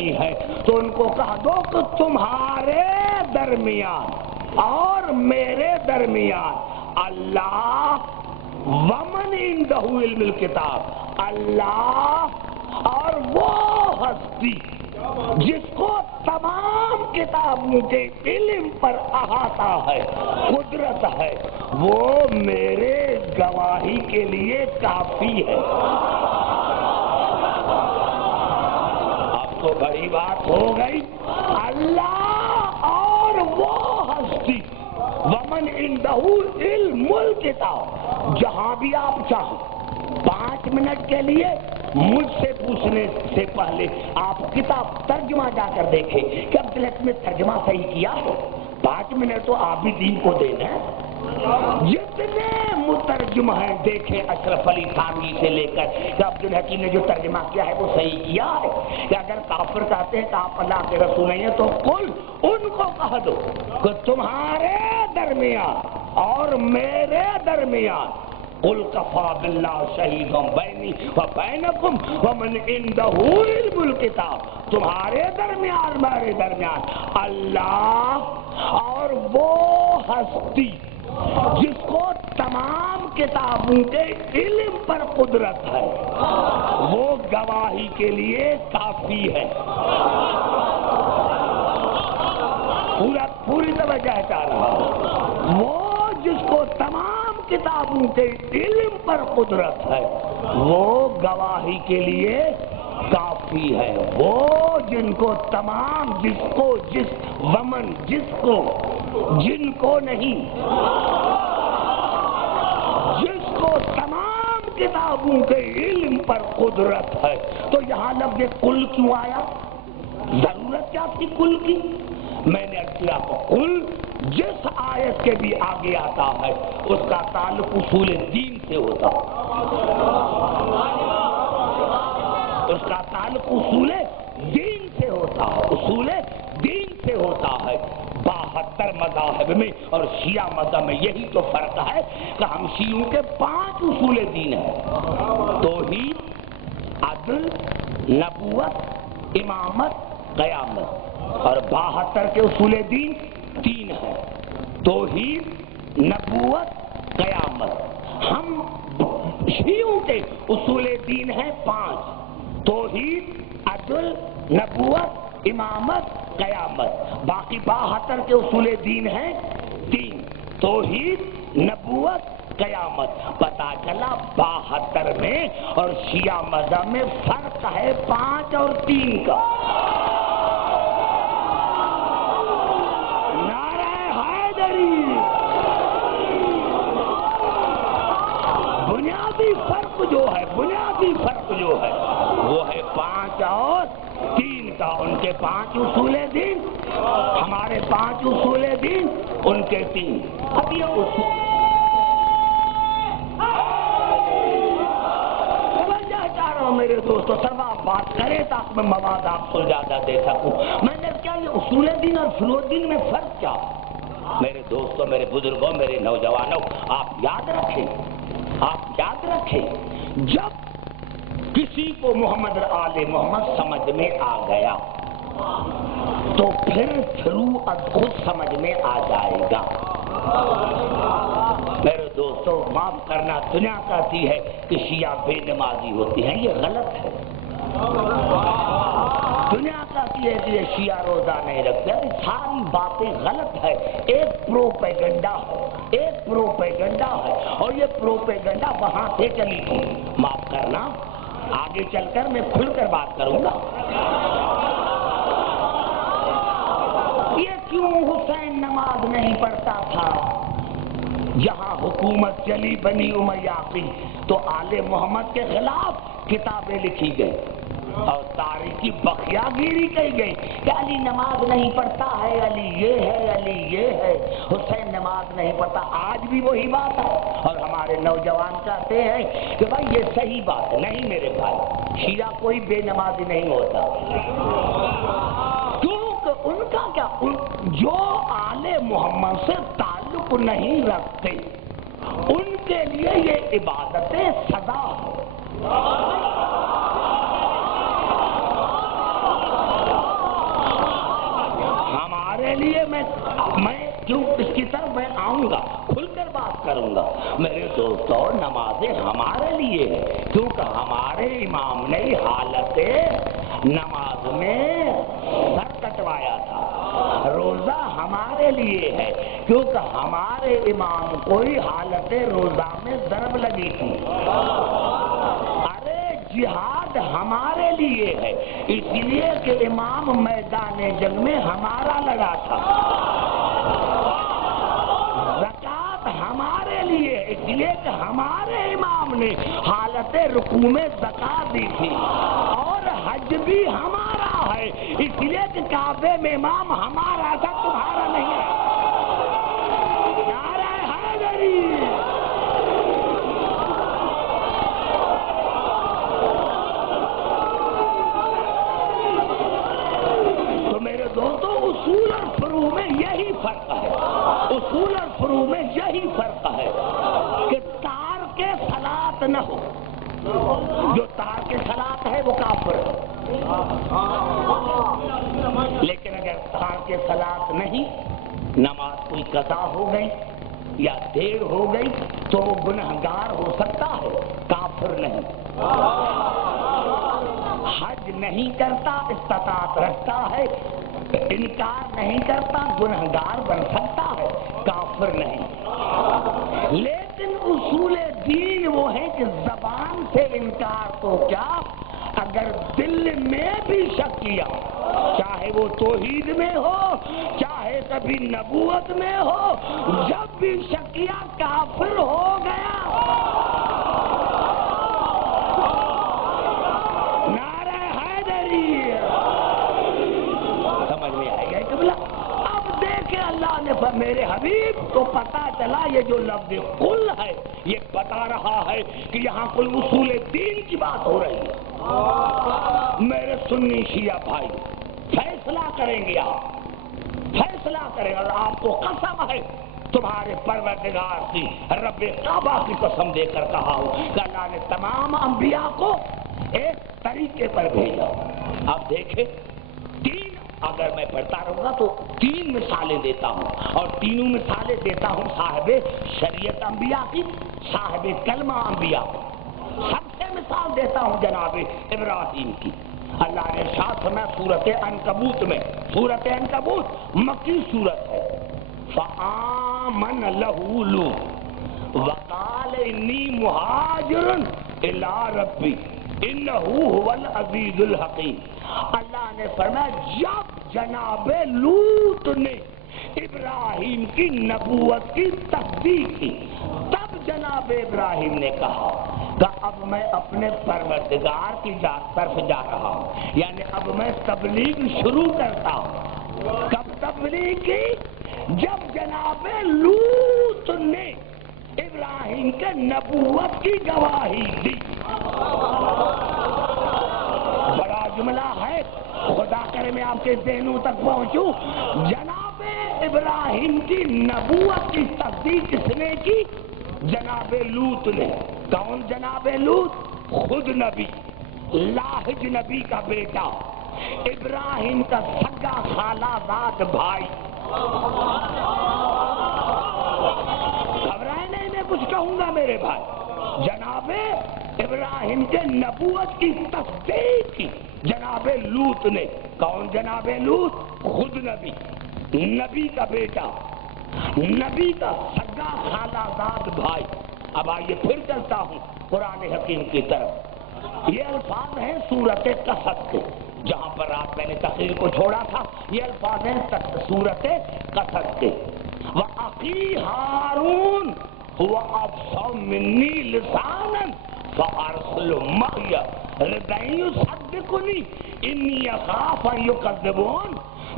نہیں ہے تو ان کو کہہ دو کہ تمہارے درمیان اور میرے درمیان اللہ ومن عندہ علم الکتاب، اللہ اور وہ ہستی جس کو تمام کتابوں کے علم پر احاطہ ہے، قدرت ہے، وہ میرے گواہی کے لیے کافی ہے۔ اب تو بڑی بات ہو گئی، اللہ اور وہ ہستی ومن عندہ علم الکتاب، جہاں بھی آپ چاہیں 5 منٹ کے لیے مجھ سے پوچھنے سے پہلے آپ کتاب ترجمہ جا کر دیکھیں کہ عبدالحق نے ترجمہ صحیح کیا ہے۔ 5 منٹ تو آپ بھی دین کو دینا ہے۔ جتنے مترجم ہیں دیکھیں اشرف علی تھانوی سے لے کر کہ عبدالحکیم نے جو ترجمہ کیا ہے وہ صحیح کیا ہے، کہ اگر کافر کہتے ہیں کہ آپ اللہ کے رسول نہیں ہیں تو کل ان کو کہہ دو کہ تمہارے درمیان اور میرے درمیان قل کفا باللہ شہیدا بینی و بینکم ومن عندہ علم الکتاب، تمہارے درمیان میرے درمیان اللہ اور وہ ہستی جس کو تمام کتابوں کے علم پر قدرت ہے، وہ گواہی کے لیے کافی ہے۔ پوری توجہ چاہ رہا ہوں، وہ جس کو تمام کتابوں کے علم پر قدرت ہے وہ گواہی کے لیے کافی ہے۔ وہ جن کو تمام جس کو جس ومن جس کو جن کو نہیں جس کو تمام کتابوں کے علم پر قدرت ہے، تو یہاں لفظ کل کیوں آیا؟ ضرورت کیا تھی کل کی؟ میں نے کیا کل جس آیت کے بھی آگے آتا ہے اس کا تعلق اصول دین سے ہوتا، اس کا تعلق اصول دین سے ہوتا ہے، اصول دین سے ہوتا ہے۔ 72 مذاہب میں اور شیعہ مذہب میں یہی تو فرق ہے کہ ہم شیعوں کے 5 اصول دین ہیں: توحید، عدل، نبوت، امامت، قیامت، اور 72 کے اصول دین 3 ہیں: توحید، نبوت، قیامت۔ ہم شیعوں کے اصول دین ہیں 5: توحید، عدل، نبوت، امامت، قیامت۔ باقی 72 کے اصول دین ہیں 3: توحید، نبوت، قیامت۔ پتہ چلا 72 میں اور شیعہ مذہب میں فرق ہے 5 اور 3 کا۔ بنیادی فرق جو ہے وہ ہے 5 اور 3 کا۔ ان کے 5 اصول دین، ہمارے 5 اصول دین، ان کے 3۔ اب یہ اصول چاہ رہا ہوں میرے دوستو، سب آپ بات کریں تاکہ میں مواد آپ کو زیادہ دے سکوں۔ میں نے کیا یہ اصول دین اور فروع دین میں فرق کیا؟ میرے دوستو، میرے بزرگوں، میرے نوجوانوں، آپ یاد رکھیں جب کسی کو محمد آل محمد سمجھ میں آ گیا تو پھر فروعات خود سمجھ میں آ جائے گا۔ میرے دوستو، معاف کرنا، دنیا کہتی ہے کہ شیعہ بے نمازی ہوتی ہیں، یہ غلط ہے۔ دنیا کہتی ہے کہ یہ شیعہ روزہ نہیں رکھتے، ساری باتیں غلط ہے۔ ایک پروپیگنڈا ہے اور یہ پروپیگنڈا وہاں سے چلی تھی۔ معاف کرنا، آگے چل کر میں کھل کر بات کروں گا۔ یہ کیوں حسین نماز نہیں پڑھتا تھا؟ یہاں حکومت چلی بنی امیہ کی تو آل محمد کے خلاف کتابیں لکھی گئی اور تاریخی بخیا گیری کی گئی کہ علی نماز نہیں پڑھتا ہے، علی یہ ہے، علی یہ ہے، حسین نماز نہیں پڑھتا۔ آج بھی وہی بات ہے اور ہمارے نوجوان کہتے ہیں کہ بھائی یہ صحیح بات ہے۔ نہیں میرے بھائی، شیعہ کوئی بے نمازی نہیں ہوتا، کیونکہ ان کا کیا، جو آل محمد سے تعلق نہیں رکھتے ان کے لیے یہ عبادت سزا ہے۔ ہمارے لیے میں کیوں اس کی طرف میں آؤں گا، کھل کر بات کروں گا۔ میرے دوستو، نمازیں ہمارے لیے ہے، کیونکہ ہمارے امام نے حالت نماز میں سر کٹوایا تھا۔ روزہ ہمارے لیے ہے، کیونکہ ہمارے امام کو ہی حالت روزہ میں ضرب لگی تھی۔ ارے جہاد ہمارے لیے ہے، اس لیے کہ امام میدان جنگ میں ہمارا لڑا تھا۔ زکوٰۃ ہمارے لیے، اس لیے کہ ہمارے امام نے حالت رکوع میں زکوٰۃ دی تھی۔ اور حج بھی ہمارا ہے، اس لیے کہ کعبے میں امام ہمارا تھا، تمہارا نہیں ہے۔ نعرہ حیدری! تو میرے دوستوں، اصول اور فروع میں یہی فرق ہے، اصول اور فروع میں یہی فرق ہے کہ تارک صلاۃ نہ ہو، جو تارک صلاۃ ہے وہ کافر ہے، لیکن اگر تارک صلاۃ نہیں، نماز کوئی قضا ہو گئی یا دیر ہو گئی تو وہ گنہگار ہو سکتا ہے، کافر نہیں۔ حج نہیں کرتا، استطاعت رکھتا ہے، انکار نہیں کرتا، گنہگار بن سکتا ہے، کافر نہیں۔ لیکن اصول دین وہ ہے کہ زبان سے انکار تو کیا، اگر دل میں بھی شک کیا، چاہے وہ توحید میں ہو، چاہے کبھی نبوت میں ہو، جب بھی شک کیا کافر ہو گیا۔ نعرہ حیدری! سمجھ میں آئے گا قبلہ؟ اب دیکھیں اللہ نے میرے حبیب کو پتا چلا یہ جو لفظ قل ہے یہ بتا رہا ہے کہ یہاں کوئی اصول دین کی بات ہو رہی ہے۔ میرے سنی شیعہ بھائی فیصلہ کریں گے، آپ فیصلہ کریں، اور آپ کو قسم ہے تمہارے پروردگار کی، رب کعبہ کی قسم دے کر کہا ہوں کہ اللہ نے تمام انبیاء کو ایک طریقے پر بھیجا۔ اب دیکھیں، تین اگر میں پڑھتا رہوں گا تو تین مثالیں دیتا ہوں، اور تینوں مثالیں دیتا ہوں صاحب شریعت انبیاء کی، صاحب کلمہ انبیاء کی۔ سب سے مثال دیتا ہوں جناب ابراہیم کی۔ اللہ نے ارشاد فرمایا سورۃ عنکبوت میں، سورۃ عنکبوت مکی سورت ہے، فآمن لہ لوط وقال انی مہاجر الی ربی انہ هو العزیز الحکیم۔ اللہ نے فرمایا جب جناب لوط نے ابراہیم کی نبوت کی تصدیق کی، تب جناب ابراہیم نے کہا کہ اب میں اپنے پروردگار کی طرف جا رہا ہوں، یعنی اب میں تبلیغ شروع کرتا ہوں۔ کب تبلیغ کی؟ جب جناب لوط نے ابراہیم کے نبوت کی گواہی دی۔ بڑا جملہ ہے، خدا کرے میں آپ کے ذہنوں تک پہنچوں۔ جناب ابراہیم کی نبوت کی تصدیق کس نے کی؟ جناب لوط نے۔ کون جناب لوط؟ خود نبی، لاحج نبی کا بیٹا، ابراہیم کا سگا خالہ زاد بھائی۔ گھبرائے نہیں، میں کچھ کہوں گا میرے بھائی۔ جناب ابراہیم کے نبوت کی تصدیق کی جناب لوط نے۔ کون جناب لوط؟ خود نبی، نبی کا بیٹا، نبی کا سگا خالہ زاد بھائی۔ اب آئیے پھر چلتا ہوں قرآن حکیم کی طرف۔ یہ الفاظ ہیں سورۃ قصص کے، جہاں پر رات میں نے تقریر کو چھوڑا تھا، یہ الفاظ ہیں سورۃ قصص کے۔ وَأَخِي هَارُونَ هُوَ أَفْصَحُ مِنِّي لِسَانًا فَأَرْسِلْهُ مَعِيَ رِدًا يُصَدِّقُنِي إِنِّي أَخَافُ أَن يُكَذِّبُونِ۔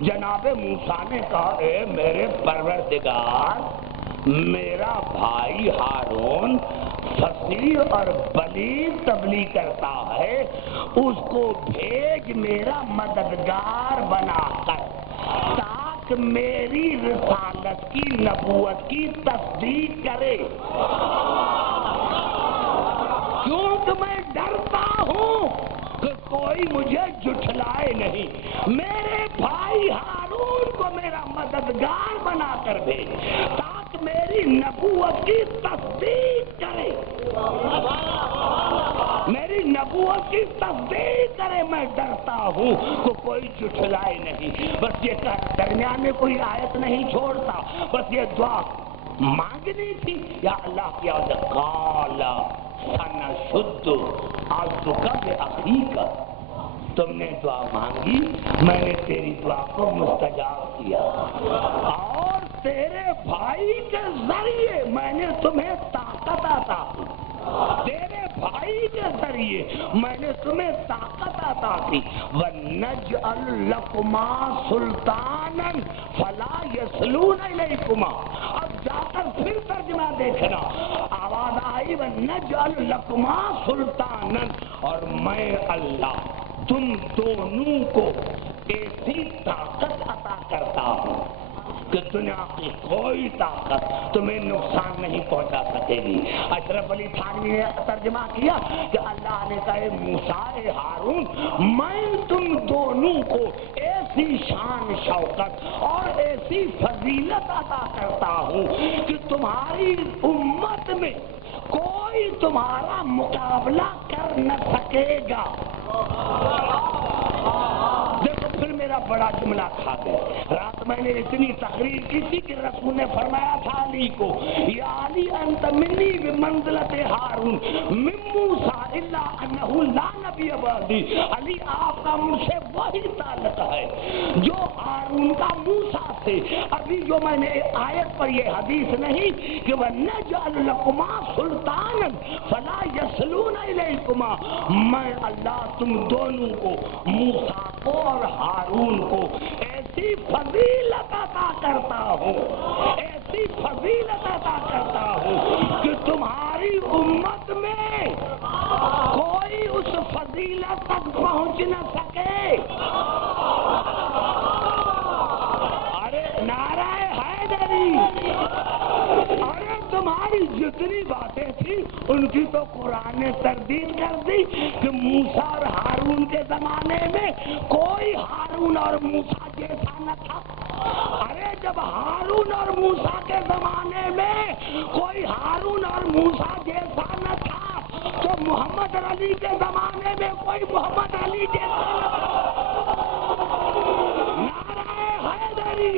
جناب موسیٰ نے کہا اے میرے پروردگار، میرا بھائی ہارون فصیح اور بلیغ تبلیغ کرتا ہے، اس کو بھیج میرا مددگار بنا کر، تاکہ میری رسالت کی، نبوت کی تصدیق کرے، کیونکہ میں ڈرتا ہوں کہ کوئی مجھے جھٹلائے نہیں۔ میرے بھائی ہارون کو میرا مددگار بنا کر بھیج تاکہ میری نبوت کی تصدیق کرے، میری نبوت کی تصدیق کرے۔ میں ڈرتا ہوں کہ کوئی جھٹلائے نہیں، بس یہ کہ درمیان میں کوئی آیت نہیں چھوڑتا، بس یہ دعا مانگنی تھی، یا اللہ کی عزت قال سنشد عضدک بأخیک، تم نے دعا مانگی، میں نے تیری دعا کو مستجاب کیا، اور تیرے بھائی کے ذریعے میں نے تمہیں طاقت عطا کی، تیرے بھائی کے ذریعے میں نے تمہیں طاقت عطا کی۔ وَنَجْعَلْ لَكُمَا سُلْطَانًا فَلَا يَصْلُونَ إِلَيْكُمَا۔ اب جا کر پھر ترجمہ دیکھنا، آواز آئی وَنَجْعَلْ لَكُمَا سُلْطَانًا، اور میں اللہ تم دونوں کو ایسی طاقت عطا کرتا ہوں کہ دنیا کی کوئی طاقت تمہیں نقصان نہیں پہنچا سکے گی۔ اشرف علی تھانوی نے ترجمہ کیا کہ اللہ نے کہا موسیٰ ہارون، میں تم دونوں کو ایسی شان شوکت اور ایسی فضیلت عطا کرتا ہوں کہ تمہاری امت میں کوئی تمہارا مقابلہ کر نہ سکے گا۔ دیکھو پھر میرا بڑا جملہ کھا گئے۔ رات میں نے اتنی تقریر کی تھی کہ رسول نے فرمایا تھا علی کو، یا علی انت منی بمنزلت ہارون من موسیٰ الا انہ لا نبی بعدی، علی آپ کا مجھ سے وہی تعلق ہے جو ہارون کا موسیٰ سے۔ ابھی جو میں نے آیت پر یہ حدیث نہیں کہ وَنَجْعَلْ لَكُمَا سُلْطَانًا فَلَا يَصْلُونَ إِلَيْكُمَا، میں اللہ تم دونوں کو، موسیٰ کو اور ہارون کو ایسی فضیلت عطا کرتا ہوں، ایسی فضیلت عطا کرتا ہوں کہ تمہاری امت میں کوئی اس فضیلت تک پہنچ نہ سکے۔ ارے نعرہ حیدری، ارے تمہاری جتنی باتیں تھی ان کی تو قرآن نے تردید کر دی کہ موسیٰ اور ہارون کے زمانے میں کوئی ہارون اور موسیٰ جیسا نہ تھا۔ ارے جب ہارون اور موسیٰ کے زمانے میں کوئی ہارون اور موسیٰ جیسا نہ تھا تو محمد علی کے زمانے میں کوئی محمد علی جیسا نہ تھا۔ نعرہ حیدری،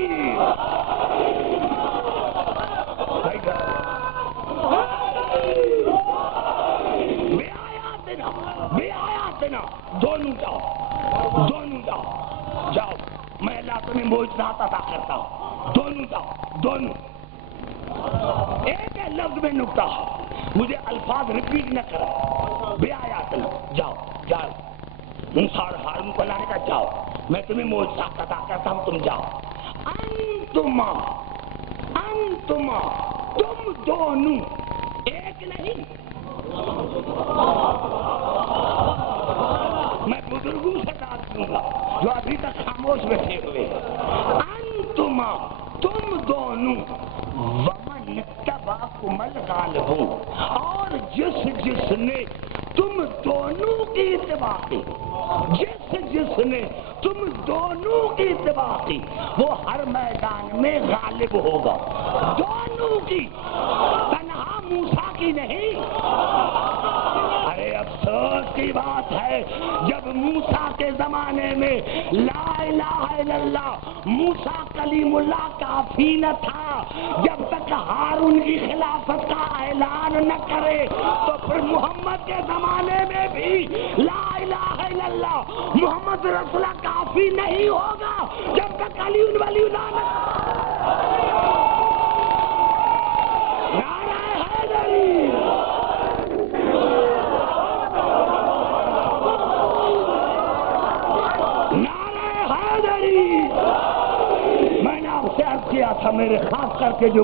بے آیاتنا، دونوں جاؤ، دونوں جاؤ، جاؤ، میں اللہ تمہیں معجزات عطا کرتا ہوں، دونوں جاؤ، دونوں۔ ایک لفظ میں نکتا، مجھے الفاظ ریپیٹ نہ کرو، بے آیاتنا، جاؤ جاؤ، موسیٰ اور ہارون کو لانے کا جاؤ، میں تمہیں معجزات عطا کرتا ہوں، تم جاؤ۔ انتما، انتما، تم دونوں، ایک نہیں۔ میں بزرگوں سے بات کروں گا جو ابھی تک خاموش بیٹھے ہوئے، انتما، تم دونوں، ومن اتبعکم الغالبون، اور جس نے تم دونوں کی اتباع کی، جس نے تم دونوں کی اتباع کی وہ ہر میدان میں غالب ہوگا، دونوں کی، تنہا موسیٰ کی نہیں۔ ارے افسوس کی بات ہے جب موسیٰ کے زمانے میں لا الہ الا اللہ موسیٰ کلیم اللہ کافی نہ تھا، جب تک ہارون کی خلافت کا اعلان نہ کرے تو پھر محمد کے زمانے میں بھی لا الہ الا اللہ محمد رسول اللہ کافی نہیں ہوگا جب تک علی ولی اللہ نہ۔ نعرہ حیدری، نعرہ حیدری۔ میں نے آپ سے عرض کیا تھا میرے خاص کر کے جو